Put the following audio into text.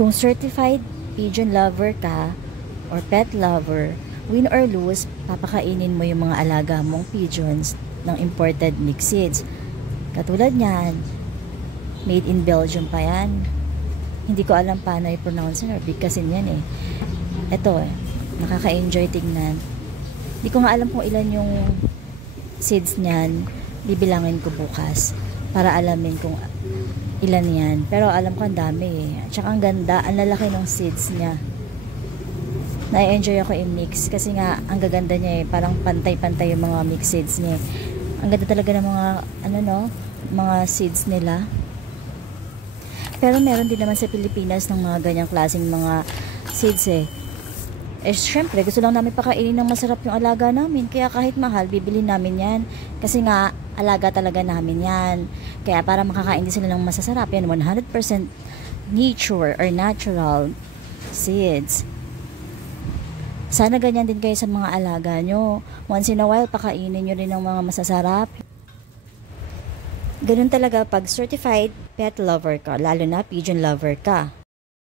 Kung certified pigeon lover ka or pet lover, win or lose, papakainin mo yung mga alaga mong pigeons ng imported mixed seeds. Katulad niyan, made in Belgium pa yan. Hindi ko alam paano i-pronounce or bigkasin yan eh. Ito nakaka-enjoy tignan. Hindi ko nga alam kung ilan yung seeds niyan. Bibilangin ko bukas para alamin kung ilan yan. Pero alam ko ang dami eh. At saka ang ganda, ang lalaki ng seeds niya. Na-enjoy ako i-mix kasi nga ang gaganda niya eh. Parang pantay-pantay yung mga mix seeds niya eh. Ang ganda talaga ng mga mga seeds nila. Pero meron din naman sa Pilipinas ng mga ganyang klaseng mga seeds eh. Eh syempre gusto lang namin pakainin ng masarap yung alaga namin. Kaya kahit mahal, bibili namin yan. Kasi nga alaga talaga namin yan. Kaya para makakain din sila ng masasarap yan, 100% nature or natural seeds. Sana ganyan din kayo sa mga alaga nyo. Once in a while, pakainin nyo rin ng mga masasarap. Ganun talaga pag certified pet lover ka, lalo na pigeon lover ka.